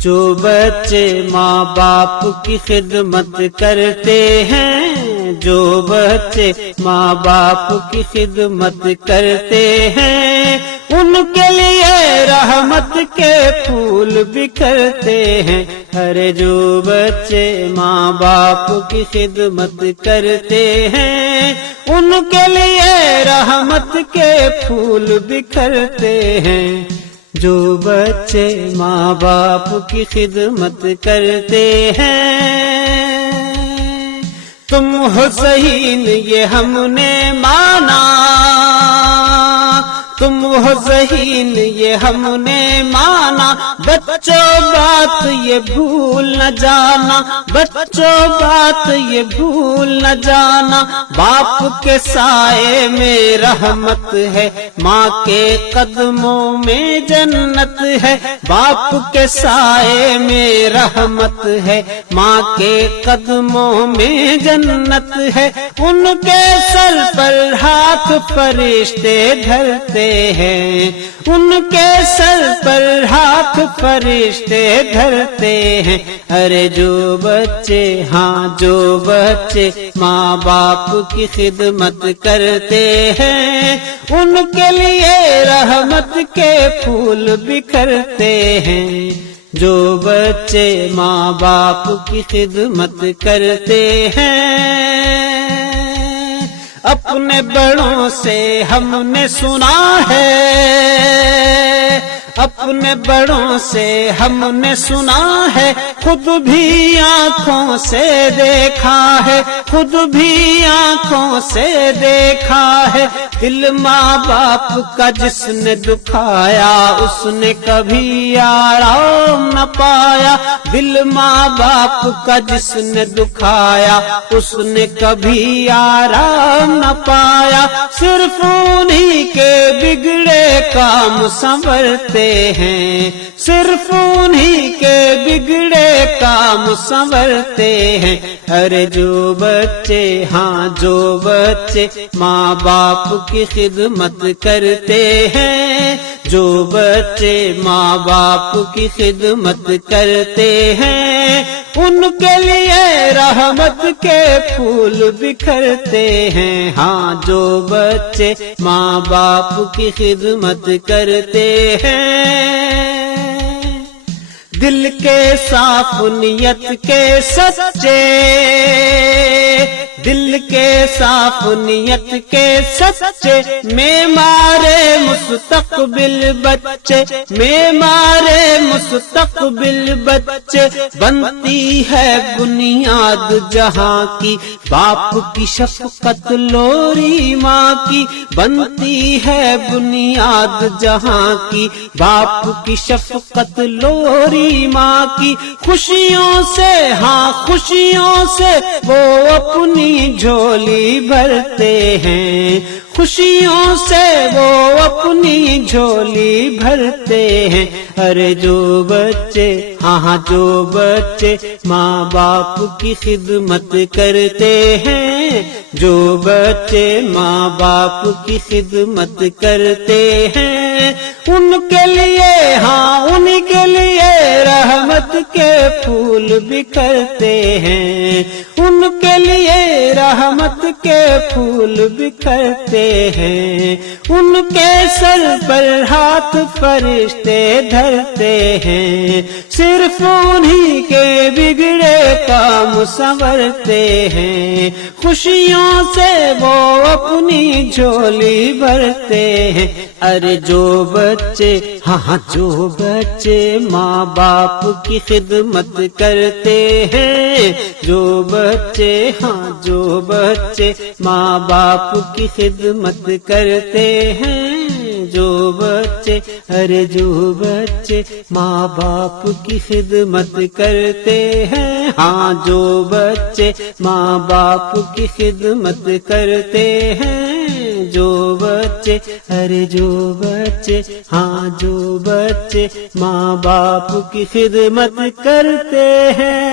جو بچے ماں باپ کی خدمت کرتے ہیں، جو بچے ماں باپ کی خدمت کرتے ہیں، ان کے لیے رحمت کے پھول بکھرتے ہیں۔ ارے جو بچے ماں باپ کی خدمت کرتے ہیں، ان کے لیے رحمت کے پھول بکھرتے ہیں۔ جو بچے ماں باپ کی خدمت کرتے ہیں، تم ہو ذہین یہ ہم نے مانا، تم ہو ذہین یہ ہم نے مانا، بچوں بات یہ بھول نہ جانا، بچوں بات یہ بھول نہ جانا۔ باپ کے سائے میں رحمت ہے، ماں کے قدموں میں جنت ہے۔ باپ کے سائے میں رحمت ہے، ماں کے قدموں میں جنت ہے۔ ان کے سر پر ہاتھ فرشتے دھرتے ہیں، ان کے سر پر ہاتھ فرشتے دھرتے ہیں۔ ارے جو بچے، ہاں جو بچے ماں باپ کی خدمت کرتے ہیں، ان کے لیے رحمت کے پھول بکھرتے ہیں۔ جو بچے ماں باپ کی خدمت کرتے ہیں، اپنے بڑوں سے ہم نے سنا ہے، اپنے بڑوں سے ہم نے سنا ہے، خود بھی آنکھوں سے دیکھا ہے، خود بھی آنکھوں سے دیکھا ہے۔ دل ماں باپ کا جس نے دکھایا، اس نے کبھی آرام نہ پایا۔ دل ماں باپ کا جس نے دکھایا، اس نے کبھی آرام نہ پایا۔ صرف انہی کے بگڑے کام سنورتے ہیں، صرف انہی کے بگڑے کام سنورتے ہیں۔ ارے جو بچے، ہاں جو بچے ماں باپ کی خدمت کرتے ہیں، جو بچے ماں باپ کی خدمت کرتے ہیں، ان کے لیے رحمت کے پھول بکھرتے ہیں۔ ہاں جو بچے ماں باپ کی خدمت کرتے ہیں، دل کے صاف نیت کے سچے، دل کے صاف نیت کے سچے، معمار مستقبل بچے، معمار مستقبل بچے۔ بنتی ہے بنیاد جہاں کی، باپ کی شفقت لوری ماں کی، بنتی ہے بنیاد جہاں کی، باپ کی شفقت لوری ماں کی۔ خوشیوں سے، ہاں خوشیوں سے وہ اپنی جھولی بھرتے ہیں، خوشیوں سے وہ اپنی جھولی بھرتے ہیں۔ ارے جو بچے، ہاں جو بچے ماں باپ کی خدمت کرتے ہیں، جو بچے ماں باپ کی خدمت کرتے ہیں، ان کے لیے، ہاں ان کے لیے رحمت کے پھول بکھرتے ہیں، ان کے لیے رحمت کے پھول بکھرتے ہیں۔ ان کے سر پر ہاتھ فرشتے دھرتے ہیں، صرف انہی کے بگڑے کام سنورتے ہیں۔ خوشیوں سے وہ اپنی جھولی بھرتے ہیں۔ ارے جو بچے، ہاں جو بچے ماں باپ کی خدمت کرتے ہیں، جو بچے، ہاں جو بچے ماں باپ کی خدمت کرتے ہیں، جو بچے، ارے جو بچے ماں باپ کی خدمت کرتے ہیں، ہاں جو بچے ماں باپ کی خدمت کرتے ہیں، جو بچے، ارے جو بچے، ہاں جو بچے ماں باپ کی خدمت کرتے ہیں۔